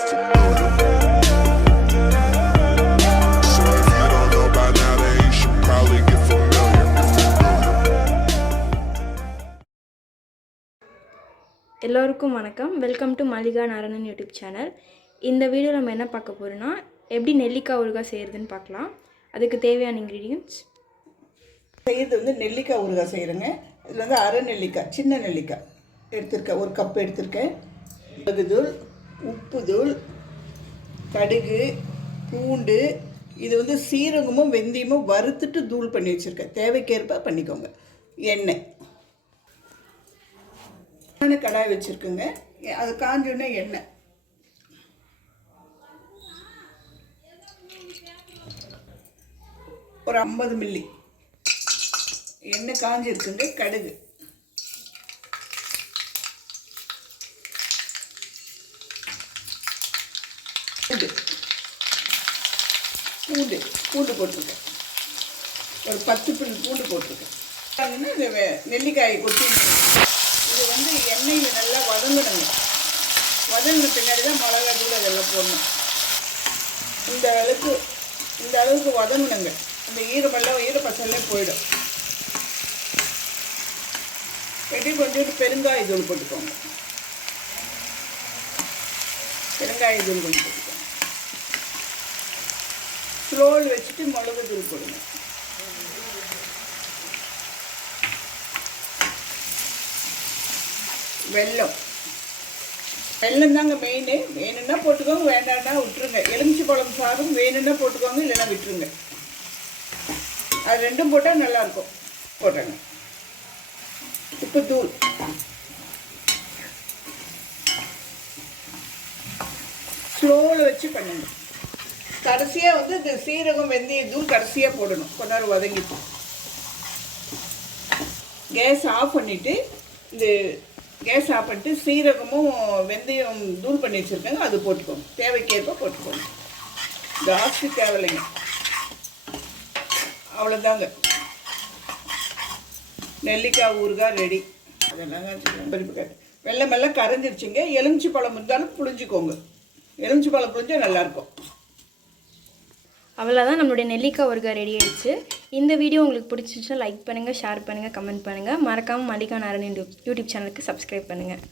get familiar. So if you don't know by now, then you should probably get familiar. எல்லோருக்கும் வணக்கம். Welcome to Mallika Narayanan YouTube channel. இந்த video நம்ம என்ன பார்க்க போகிறோன்னா, எப்படி நெல்லிக்காய் ஊறுகாய் செய்கிறதுன்னு பார்க்கலாம். அதுக்கு தேவையான இன்க்ரீடியன்ட்ஸ் செய்கிறது வந்து நெல்லிக்காய் ஊறுகாய் செய்கிறேங்க. இதில் வந்து அரை நெல்லிக்காய், சின்ன நெல்லிக்காய் எடுத்திருக்கேன், ஒரு கப் எடுத்திருக்கேன். மிளகுத்தூள், உப்புத்தூள், கடுகு, பூண்டு, இது வந்து சீரகமும் வெந்தயமும் வறுத்துட்டு தூள் பண்ணி வச்சுருக்கேன். தேவைக்கேற்ப பண்ணிக்கோங்க. எண்ணெய், கடாய் வச்சுருக்குங்க. அது காஞ்சோடனே எண்ணெய், ஒரு 50 மில்லி எண்ணெய் காஞ்சிருக்குங்க. கடுகு, பூண்டு பூண்டு போட்டிருக்கேன். ஒரு 10 பில் பூண்டு போட்டிருக்கேன். இந்த நெல்லிக்காயை கொட்டி இது வந்து எண்ணெயில் நல்லா வதங்கணுங்க. வதங்கின பின்னாடி தான் மிளகா தூள் அதெல்லாம் போடணும். இந்த அளவுக்கு வதங்கணுங்க. அந்த ஈரப்பசல்லாம் போயிடும். வெட்டி கொஞ்சோண்டு பெருங்காயத்தூள் போட்டுக்கோங்க. பெருங்காயத்தூள் கொஞ்சம் போட்டுக்கோங்க. ஸ்லோவில் வச்சுட்டு மிளகுத்தூள் போடுங்க. வெல்லம் தாங்க மெயின். வேணும்னா போட்டுக்கோங்க, வேண்டாம்னா விட்டுருங்க. எலுமிச்சை பழம் சாதம் வேணும்னா போட்டுக்கோங்க, இல்லைன்னா விட்டுருங்க. அது ரெண்டும் போட்டால் நல்லாயிருக்கும். போட்டாங்க. உப்பு தூள், ஸ்லோவில் வச்சு பண்ணுங்க. கடைசியாக வந்து இந்த சீரகம் வெந்தய தூள் கடைசியாக போடணும். கொஞ்ச நேரம் வதங்கிட்டு கேஸ் ஆஃப் பண்ணிவிட்டு, இந்த கேஸ் ஆஃப் பண்ணிட்டு சீரகமும் வெந்தயம் தூள் பண்ணி வச்சுருக்கேங்க, அது போட்டுக்கோங்க. தேவைக்கேற்ப போட்டுக்கோங்க. ஜாஸ்தி தேவையில்லைங்க. அவ்வளோதாங்க, நெல்லிக்காய் ஊறுகாய் ரெடி. அதெல்லாம் வெள்ளமெல்லாம் கரைஞ்சிருச்சுங்க. எலுமிச்சி பழம் இருந்தாலும் புளிஞ்சிக்கோங்க. எலுமிச்சி பழம் புளிஞ்சால் நல்லாயிருக்கும். அவ்வளோதான், நம்மளுடைய நெல்லிக்காய் ஊறுகாய் ரெடி ஆகிடுச்சு. இந்த வீடியோ உங்களுக்கு பிடிச்சிருச்சுன்னா லைக் பண்ணுங்கள், ஷேர் பண்ணுங்கள், கமெண்ட் பண்ணுங்கள். மறக்காமல் மல்லிகா நாராயணன் யூடியூப் சேனலுக்கு சப்ஸ்கிரைப் பண்ணுங்கள்.